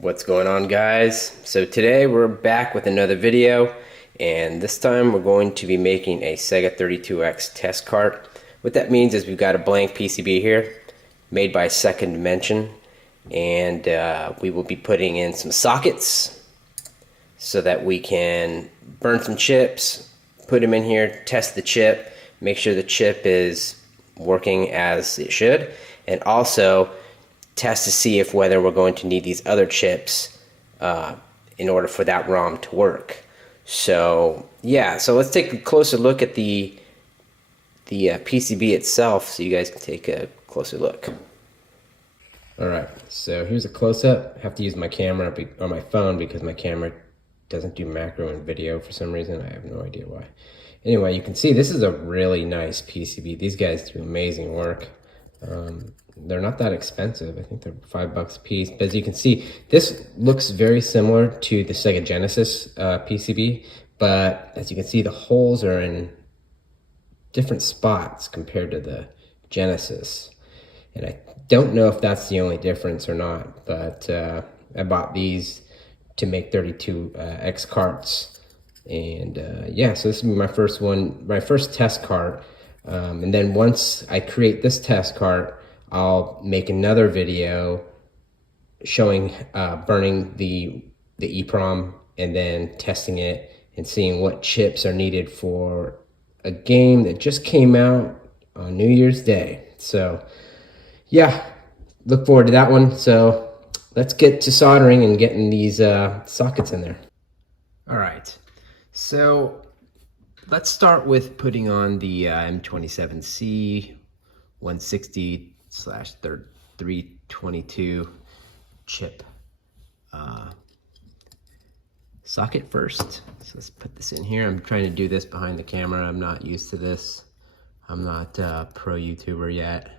What's going on, guys? So today we're back with another video, and this time we're going to be making a Sega 32X test cart. What that means is we've got a blank PCB here made by Second Dimension, and we will be putting in some sockets so that we can burn some chips, put them in here, test the chip, make sure the chip is working as it should, and also test to see if whether we're going to need these other chips in order for that ROM to work. So yeah, so let's take a closer look at the PCB itself so you guys can take a closer look. Alright, so here's a close-up. I have to use my camera or my phone because my camera doesn't do macro and video for some reason. I have no idea why. Anyway, you can see this is a really nice PCB. These guys do amazing work. They're not that expensive. I think they're $5 a piece. But as you can see, this looks very similar to the Sega Genesis PCB. But as you can see, the holes are in different spots compared to the Genesis. And I don't know if that's the only difference or not. But I bought these to make 32X carts. And yeah, so this will be my first one, my first test cart. And then once I create this test cart, I'll make another video showing burning the EPROM and then testing it and seeing what chips are needed for a game that just came out on New Year's Day. So yeah, look forward to that one. So let's get to soldering and getting these sockets in there. All right, so let's start with putting on the M27C 160/322 chip socket first. So let's put this in here. I'm trying to do this behind the camera. I'm not used to this. I'm not a pro YouTuber yet.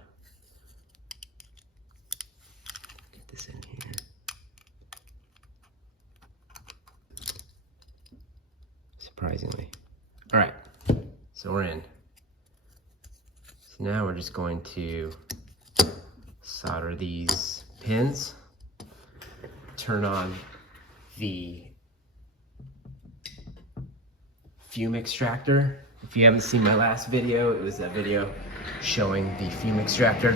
Get this in here. Surprisingly. All right, so we're in. So now we're just going to solder these pins, turn on the fume extractor. If you haven't seen my last video, it was a video showing the fume extractor.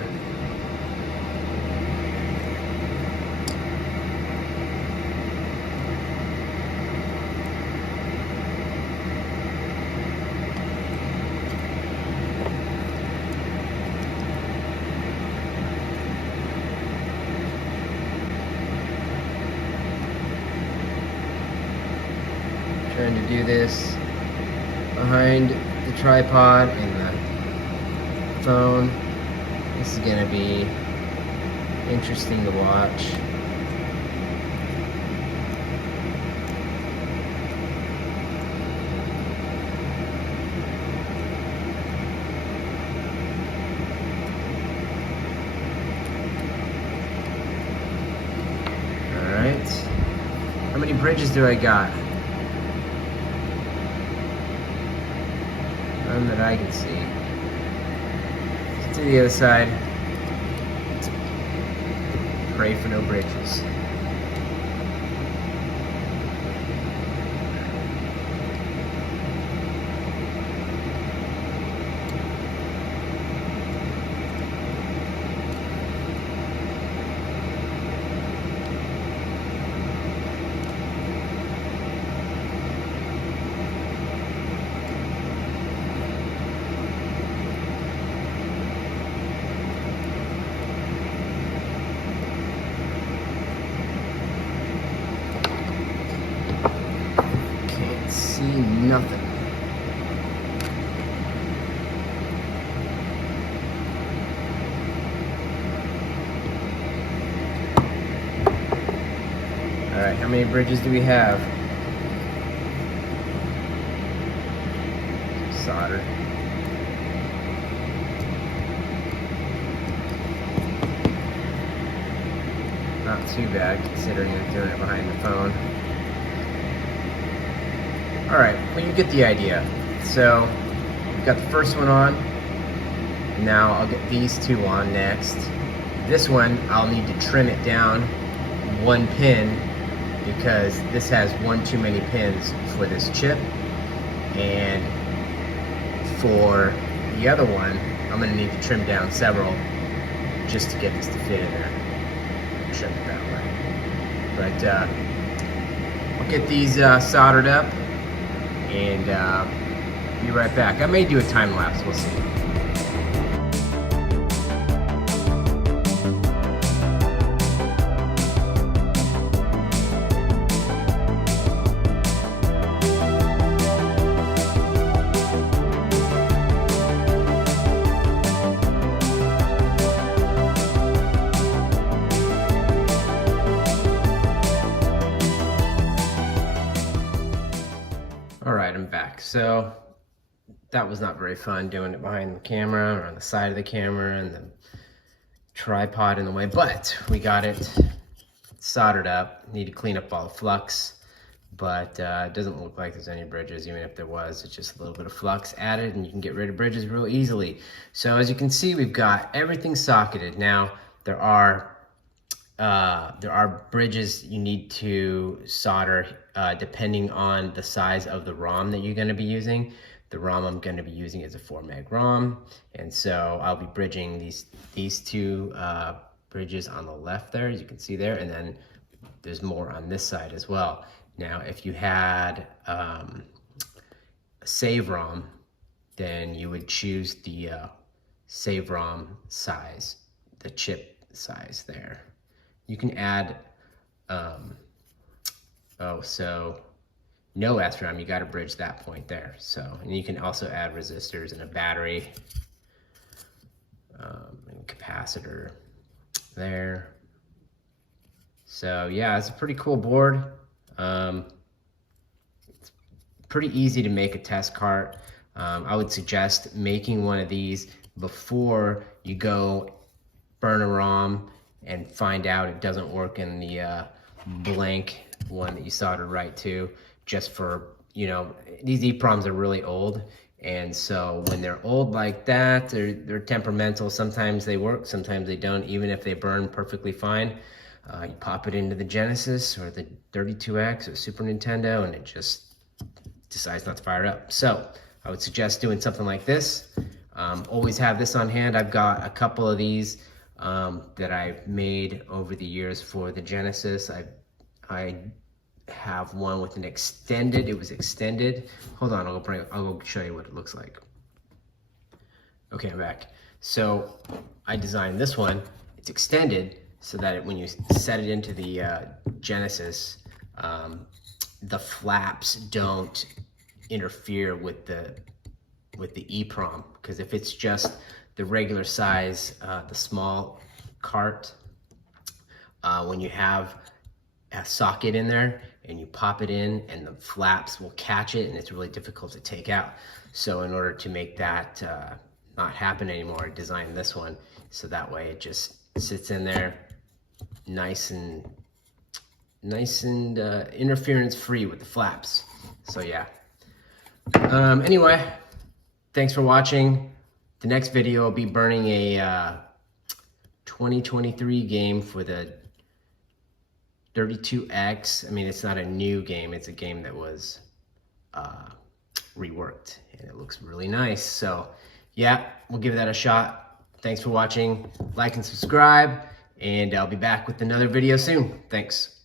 Trying to do this behind the tripod and the phone. This is going to be interesting to watch. All right, how many bridges do I got? None that I can see. To the other side. Let's pray for no bridges. See nothing. All right, how many bridges do we have? Solder. Not too bad considering I'm doing it behind the phone. All right, well, you get the idea. So we've got the first one on. Now I'll get these two on next. This one, I'll need to trim it down one pin because this has one too many pins for this chip, and for the other one I'm going to need to trim down several just to get this to fit in there. Trim it that way. But I'll get these soldered up and be right back. I may do a time lapse, we'll see. Alright, I'm back. So that was not very fun doing it behind the camera or on the side of the camera and the tripod in the way, but we got it soldered up. Need to clean up all the flux, but it doesn't look like there's any bridges. Even if there was, it's just a little bit of flux added and you can get rid of bridges real easily. So as you can see, we've got everything socketed. Now there are bridges you need to solder depending on the size of the ROM that you're going to be using. The ROM I'm going to be using is a 4 meg ROM, and so I'll be bridging these two bridges on the left there, as you can see there, and then there's more on this side as well. Now if you had a save ROM, then you would choose the save ROM size, the chip size there. You can add, no SRAM, you got to bridge that point there. So, and you can also add resistors and a battery, and capacitor there. So yeah, it's a pretty cool board. It's pretty easy to make a test cart. I would suggest making one of these before you go burn a ROM and find out it doesn't work in the blank one that you soldered right to, just for, you know, these EPROMs are really old, and so when they're old like that, they're temperamental. Sometimes they work, sometimes they don't, even if they burn perfectly fine. You pop it into the Genesis or the 32X or Super Nintendo and it just decides not to fire up. So I would suggest doing something like this. Always have this on hand. I've got a couple of these that I've made over the years for the Genesis. I have one with an extended, it was extended. Hold on, I'll go show you what it looks like. Okay, I'm back. So I designed this one. It's extended so that when you set it into the Genesis, the flaps don't interfere with the EPROM, because if it's just the regular size, the small cart, when you have a socket in there and you pop it in, and the flaps will catch it and it's really difficult to take out. So in order to make that not happen anymore, I designed this one so that way it just sits in there nice and interference free with the flaps. So yeah. Anyway, thanks for watching. The next video will be burning a 2023 game for the 32X. I mean, it's not a new game, it's a game that was reworked and it looks really nice. So yeah, we'll give that a shot. Thanks for watching. Like and subscribe, and I'll be back with another video soon. Thanks.